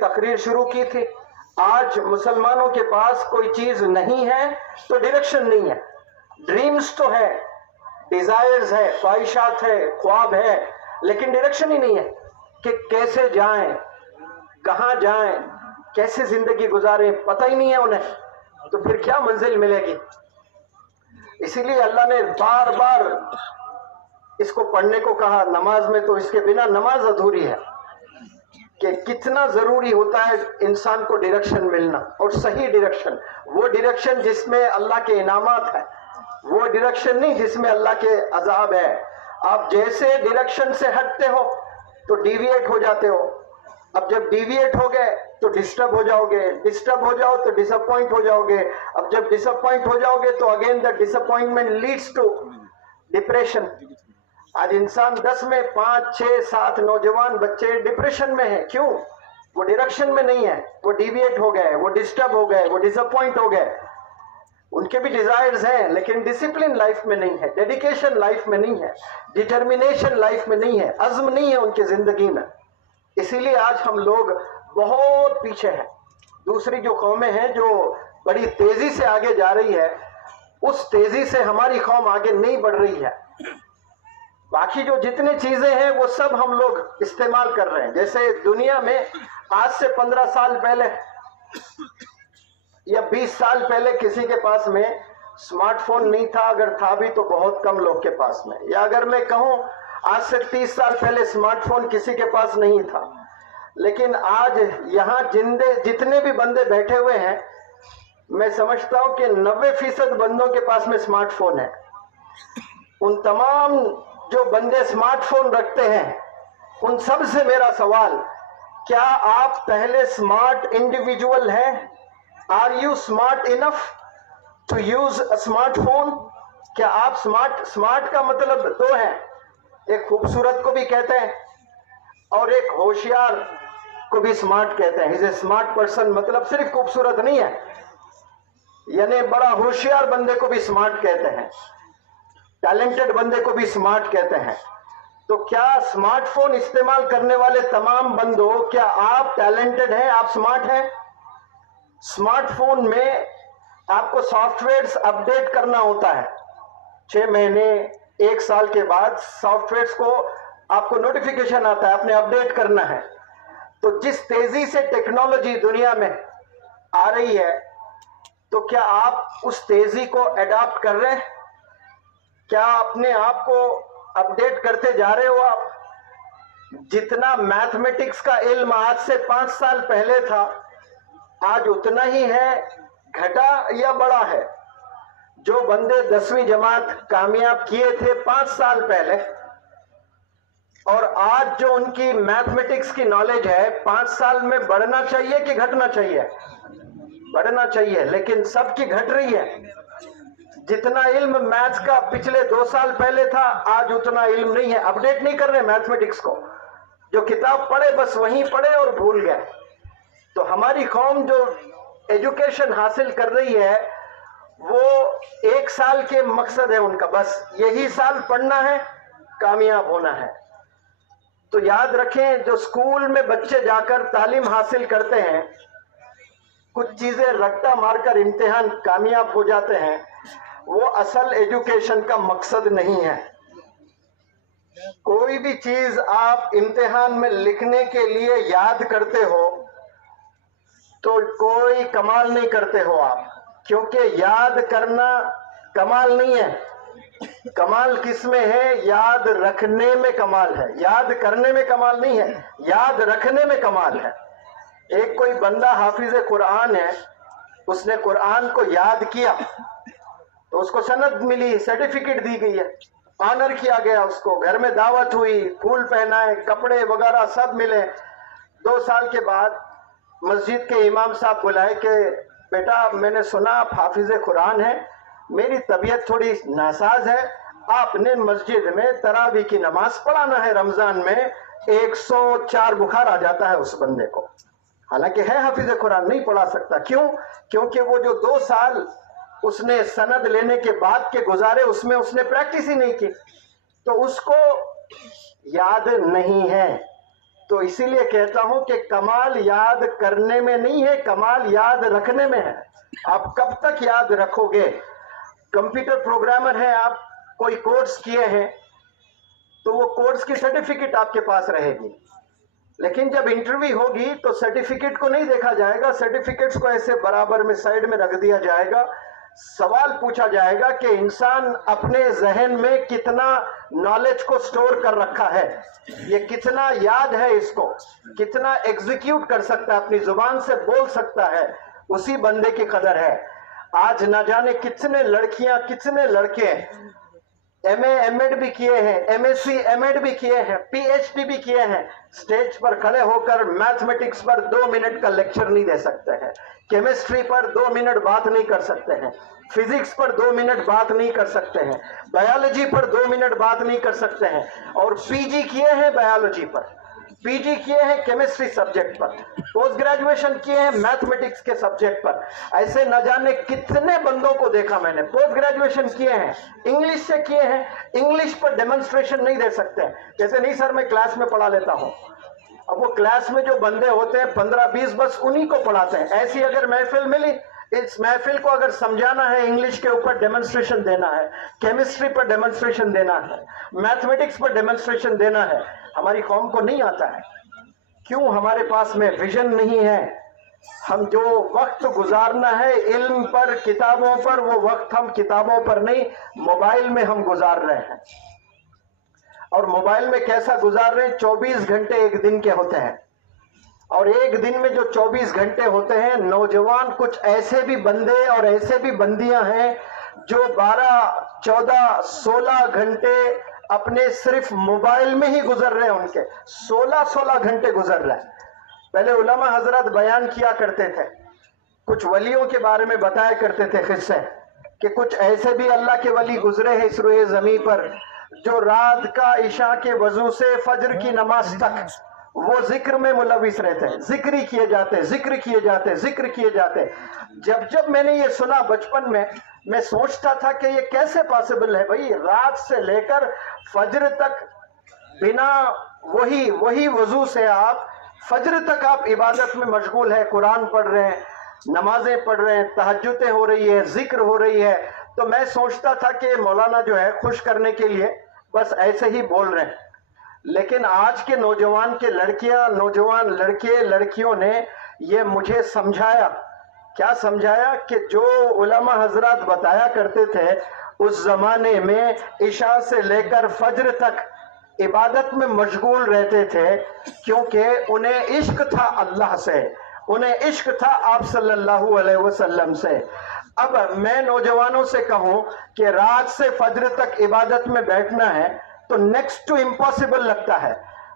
تقریر شروع کی تھی. آج مسلمانوں کے پاس کوئی چیز نہیں ہے تو ڈائریکشن نہیں ہے. ڈریمز تو ہے، ڈیزائرز ہے، خواہشات ہے، خواب ہے، لیکن ڈائریکشن ہی نہیں ہے کہ کیسے جائیں، کہاں جائیں، کیسے زندگی گزاریں، پتہ ہی نہیں ہے انہیں. تو پھر کیا منزل ملے گی؟ اسی لیے اللہ نے بار بار اس کو پڑھنے کو کہا نماز میں. تو اس کے بنا نماز ادھوری ہے کہ کتنا ضروری ہوتا ہے انسان کو ڈائریکشن ملنا، اور صحیح ڈائریکشن، وہ ڈائریکشن جس میں اللہ کے انعامات ہیں، وہ ڈائریکشن نہیں جس میں اللہ کے عذاب ہے. آپ جیسے ڈائریکشن سے ہٹتے ہو تو ڈیویٹ ہو جاتے ہو. اب جب ڈیویٹ ہو گئے تو ڈسٹرب ہو جاؤ گے، ڈسٹرب ہو جاؤ تو ڈس اپوائنٹ ہو جاؤ گے. اب جب ڈس اپوائنٹ ہو جاؤ گے تو again the disappointment leads to depression. آج انسان 10 میں 5 6 7 نوجوان بچے ڈپریشن میں ہیں. کیوں؟ وہ ڈائریکشن میں نہیں ہے، وہ ڈیویٹ ہو گئے، وہ ڈسٹرب ہو گئے، وہ ڈس اپوائنٹ ہو گئے. ان کے بھی ڈیزائرز ہیں لیکن ڈسپلن لائف میں نہیں ہے، ڈیڈیکیشن لائف میں نہیں ہے، ڈٹرمینیشن لائف میں نہیں ہے، عزم نہیں ہے ان کی زندگی میں. اسی لیے آج ہم لوگ بہت پیچھے ہیں. دوسری جو قومیں ہیں جو بڑی تیزی سے آگے جا رہی ہے، اس تیزی سے ہماری قوم آگے نہیں بڑھ رہی ہے. باقی جو جتنے چیزیں ہیں وہ سب ہم لوگ استعمال کر رہے ہیں. جیسے دنیا میں آج سے 15 سال پہلے یا 20 سال پہلے کسی کے پاس میں اسمارٹ فون نہیں تھا، اگر تھا بھی تو بہت کم لوگ کے پاس میں. یا اگر میں کہوں آج سے 30 سال پہلے اسمارٹ فون کسی کے پاس نہیں تھا. لیکن آج یہاں جتنے بھی بندے بیٹھے ہوئے ہیں، میں سمجھتا ہوں کہ 90% بندوں کے پاس میں اسمارٹ فون ہے. ان تمام جو بندے اسمارٹ فون رکھتے ہیں ان سب سے میرا سوال، کیا آپ پہلے اسمارٹ انڈیویجول ہیں؟ Are you smart enough to use a smart phone? کیا آپ اسمارٹ کا مطلب دو ہے، ایک خوبصورت کو بھی کہتے ہیں اور ایک ہوشیار کو بھی اسمارٹ کہتے ہیں. از اے اسمارٹ پرسن مطلب صرف خوبصورت نہیں ہے، یعنی بڑا ہوشیار بندے کو بھی اسمارٹ کہتے ہیں، ٹیلنٹڈ بندے کو بھی اسمارٹ کہتے ہیں. تو کیا اسمارٹ فون استعمال کرنے والے تمام بندوں، کیا آپ ٹیلنٹڈ ہیں، آپ اسمارٹ ہیں؟ اسمارٹ فون میں آپ کو سافٹ ویئرز اپڈیٹ کرنا ہوتا ہے. 6 مہینے 1 سال کے بعد سافٹ ویئرز کو آپ کو نوٹیفیکیشن آتا ہے، آپ نے اپڈیٹ کرنا ہے. تو جس تیزی سے ٹیکنالوجی دنیا میں آ رہی ہے، تو کیا آپ اس تیزی کو اڈاپٹ کر رہے ہیں؟ کیا اپنے آپ کو اپڈیٹ کرتے جا رہے ہو آپ؟ جتنا میتھمیٹکس کا علم آج سے 5 سال پہلے تھا، آج اتنا ہی ہے، گھٹا یا بڑا ہے؟ جو بندے 10ویں جماعت کامیاب کیے تھے 5 سال پہلے، اور آج جو ان کی میتھمیٹکس کی نالج ہے، 5 سال میں بڑھنا چاہیے کہ گھٹنا چاہیے؟ بڑھنا چاہیے، لیکن سب کی گھٹ رہی ہے. جتنا علم میتھس کا پچھلے 2 سال پہلے تھا، آج اتنا علم نہیں ہے. اپڈیٹ نہیں کر رہے میتھمیٹکس کو. جو کتاب پڑھے بس وہیں پڑھے اور بھول گئے. تو ہماری قوم جو ایجوکیشن حاصل کر رہی ہے، وہ 1 سال کے مقصد ہے ان کا، بس یہی سال پڑھنا ہے، کامیاب ہونا ہے. تو یاد رکھیں، جو اسکول میں بچے جا کر تعلیم حاصل کرتے ہیں، کچھ چیزیں رٹا مار کر امتحان کامیاب ہو جاتے ہیں، وہ اصل ایجوکیشن کا مقصد نہیں ہے. کوئی بھی چیز آپ امتحان میں لکھنے کے لیے یاد کرتے ہو تو کوئی کمال نہیں کرتے ہو آپ، کیونکہ یاد کرنا کمال نہیں ہے. کمال کس میں ہے؟ یاد رکھنے میں کمال ہے. یاد کرنے میں کمال نہیں ہے، یاد رکھنے میں کمال ہے. ایک کوئی بندہ حافظ قرآن ہے، اس نے قرآن کو یاد کیا تو اس کو سند ملی، سرٹیفکیٹ دی گئی ہے، آنر کیا گیا، اس کو گھر میں دعوت ہوئی، پھول پہنائے، کپڑے وغیرہ سب ملے. 2 سال کے بعد مسجد کے امام صاحب بلائے کہ بیٹا میں نے سنا آپ حافظ قرآن ہیں، میری طبیعت تھوڑی ناساز ہے، آپ نے مسجد میں تراویح کی نماز پڑھانا ہے. رمضان میں 104 بخار آ جاتا ہے اس بندے کو، حالانکہ ہے حافظ قرآن، نہیں پڑھا سکتا. کیوں؟ کیونکہ وہ جو 2 سال اس نے سند لینے کے بعد کے گزارے، اس میں اس نے پریکٹس ہی نہیں کی، تو اس کو یاد نہیں ہے. تو اسی لیے کہتا ہوں کہ کمال یاد کرنے میں نہیں ہے، کمال یاد رکھنے میں ہے. آپ کب تک یاد رکھو گے؟ کمپیوٹر پروگرامر ہیں آپ، کوئی کورس کیے ہیں تو وہ کورس کی سرٹیفکیٹ آپ کے پاس رہے گی، لیکن جب انٹرویو ہوگی تو سرٹیفکیٹ کو نہیں دیکھا جائے گا، سرٹیفکیٹس کو ایسے برابر میں سائیڈ میں رکھ دیا جائے گا. سوال پوچھا جائے گا کہ انسان اپنے ذہن میں کتنا نالج کو سٹور کر رکھا ہے، یہ کتنا یاد ہے، اس کو کتنا ایگزیکیوٹ کر سکتا ہے، اپنی زبان سے بول سکتا ہے، اسی بندے کی قدر ہے. آج نہ جانے کتنے لڑکیاں کتنے لڑکے ایم اے ایم ایڈ بھی کیے ہیں، M S C M Ed بھی کیے ہیں، پی ایچ ڈی بھی کیے ہیں، سٹیج پر کھڑے ہو کر میتھمیٹکس پر 2 منٹ کا لیکچر نہیں دے سکتے ہیں، کیمسٹری پر 2 منٹ بات نہیں کر سکتے ہیں، فزکس پر 2 منٹ بات نہیں کر سکتے ہیں، بایولوجی پر 2 منٹ بات نہیں کر سکتے ہیں، اور پی جی کیے ہیں بایولوجی پر، پی جی کیے ہیں کیمسٹری سبجیکٹ پر، پوسٹ گریجویشن کیے ہیں میتھمیٹکس کے سبجیکٹ پر. ایسے نہ جانے کتنے بندوں کو دیکھا میں نے، پوسٹ گریجویشن کیے ہیں، انگلش سے کیے ہیں، انگلش پر ڈیمونسٹریشن نہیں دے سکتے، جیسے نہیں سر میں کلاس میں پڑھا لیتا ہوں. اب وہ کلاس میں جو بندے ہوتے ہیں 15-20 بس انہی کو پڑھاتے ہیں. ایسی اگر محفل ملی، اس محفل کو اگر سمجھانا ہے، انگلش کے اوپر ڈیمونسٹریشن دینا ہے، کیمسٹری پر ڈیمونسٹریشن دینا ہے، میتھمیٹکس پر ڈیمونسٹریشن دینا ہے، ہماری قوم کو نہیں آتا ہے. کیوں؟ ہمارے پاس میں ویژن نہیں ہے. ہم جو وقت گزارنا ہے علم پر، کتابوں پر، وہ وقت ہم کتابوں پر نہیں، موبائل میں ہم گزار رہے ہیں. اور موبائل میں کیسا گزار رہے ہیں؟ 24 گھنٹے ایک دن کے ہوتے ہیں، اور ایک دن میں جو 24 گھنٹے ہوتے ہیں، نوجوان کچھ ایسے بھی بندے اور ایسے بھی بندیاں ہیں جو 12 14 16 گھنٹے اپنے صرف موبائل میں ہی گزر رہے ہیں. ان کے 16 گھنٹے گزر رہے ہیں. پہلے علماء حضرات بیان کیا کرتے تھے، کچھ ولیوں کے بارے میں بتایا کرتے تھے قصے، کہ کچھ ایسے بھی اللہ کے ولی گزرے ہیں اس روئے زمین پر جو رات کا عشاء کے وضو سے فجر کی نماز تک وہ ذکر میں ملوث رہتے ہیں، ذکر ہی کیے جاتے، ذکر کیے جاتے، ذکر کیے جاتے. جب میں نے یہ سنا بچپن میں سوچتا تھا کہ یہ کیسے پاسبل ہے بھائی، رات سے لے کر فجر تک بنا وہی وضو سے آپ فجر تک آپ عبادت میں مشغول ہے، قرآن پڑھ رہے ہیں، نمازیں پڑھ رہے ہیں، تہجدیں ہو رہی ہے، ذکر ہو رہی ہے. تو میں سوچتا تھا کہ مولانا جو ہے خوش کرنے کے لیے بس ایسے ہی بول رہے ہیں. لیکن آج کے نوجوان کے لڑکیاں، نوجوان لڑکے لڑکیوں نے یہ مجھے سمجھایا. کیا سمجھایا؟ کہ جو علماء حضرات بتایا کرتے تھے اس زمانے میں عشاء سے لے کر فجر تک عبادت میں مشغول رہتے تھے، کیونکہ انہیں عشق تھا اللہ سے، انہیں عشق تھا آپ صلی اللہ علیہ وسلم سے. اب میں نوجوانوں سے کہوں کہ رات سے فجر تک عبادت میں بیٹھنا ہے تو نیکسٹ ٹو امپاسبل لگتا ہے.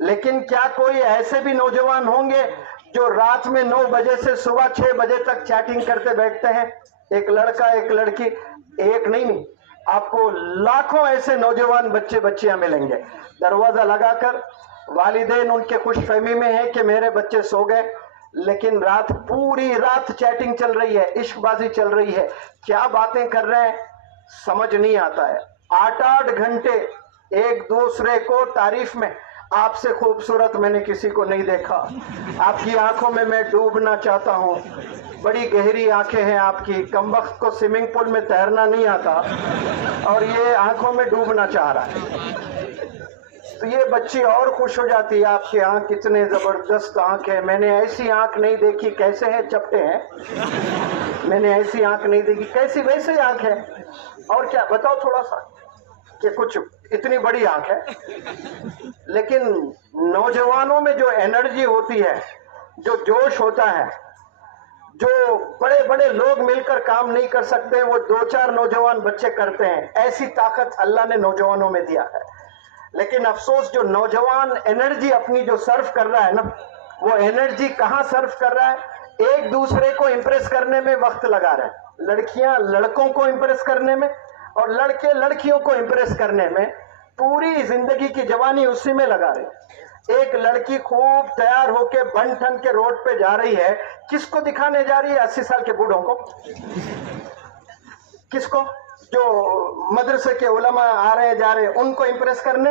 لیکن کیا کوئی ایسے بھی نوجوان ہوں گے جو رات میں 9 بجے سے صبح 6 بجے تک چیٹنگ کرتے بیٹھتے ہیں؟ ایک لڑکا ایک لڑکی، ایک نہیں، آپ کو لاکھوں ایسے نوجوان بچے بچیاں ملیں گے. دروازہ لگا کر والدین ان کے خوش فہمی میں ہے کہ میرے بچے سو گئے، لیکن پوری رات چیٹنگ چل رہی ہے، عشق بازی چل رہی ہے. کیا باتیں کر رہے ہیں سمجھ نہیں آتا ہے. 8 گھنٹے ایک دوسرے کو تعریف میں. آپ سے خوبصورت میں نے کسی کو نہیں دیکھا، آپ کی آنکھوں میں ڈوبنا چاہتا ہوں، بڑی گہری آنکھیں ہیں آپ کی، کمبخت کو سوئمنگ پول میں تیرنا نہیں آتا اور یہ آنکھوں میں ڈوبنا چاہ رہا ہے. تو یہ بچی اور خوش ہو جاتی ہے، آپ کی آنکھ اتنے زبردست آنکھ ہے، میں نے ایسی آنکھ نہیں دیکھی. کیسے ہیں؟ چپٹے ہیں. میں نے ایسی آنکھ نہیں دیکھی. کیسی؟ ویسے آنکھ ہے. اور کیا بتاؤ تھوڑا سا، کہ کچھ اتنی بڑی آنکھ ہے. لیکن نوجوانوں میں جو انرجی ہوتی ہے، جو جوش ہوتا ہے، جو بڑے بڑے لوگ مل کر کام نہیں کر سکتے وہ 2-4 نوجوان بچے کرتے ہیں. ایسی طاقت اللہ نے نوجوانوں میں دیا ہے. لیکن افسوس جو نوجوان انرجی اپنی جو صرف کر رہا ہے نا، وہ انرجی کہاں صرف کر رہا ہے؟ ایک دوسرے کو امپریس کرنے میں وقت لگا رہے ہیں. لڑکیاں لڑکوں کو امپریس کرنے میں اور لڑکے لڑکیوں کو امپریس کرنے میں پوری زندگی کی جوانی اسی میں لگا رہے ہیں. ایک لڑکی خوب تیار ہو کے بن ٹھن کے روڈ پہ جا رہی ہے، کس کو دکھانے جا رہی ہے؟ 80 سال کے بوڑھوں کو. کس کو؟ جو مدرسے کے علماء آ رہے جا رہے ان کو امپریس کرنے.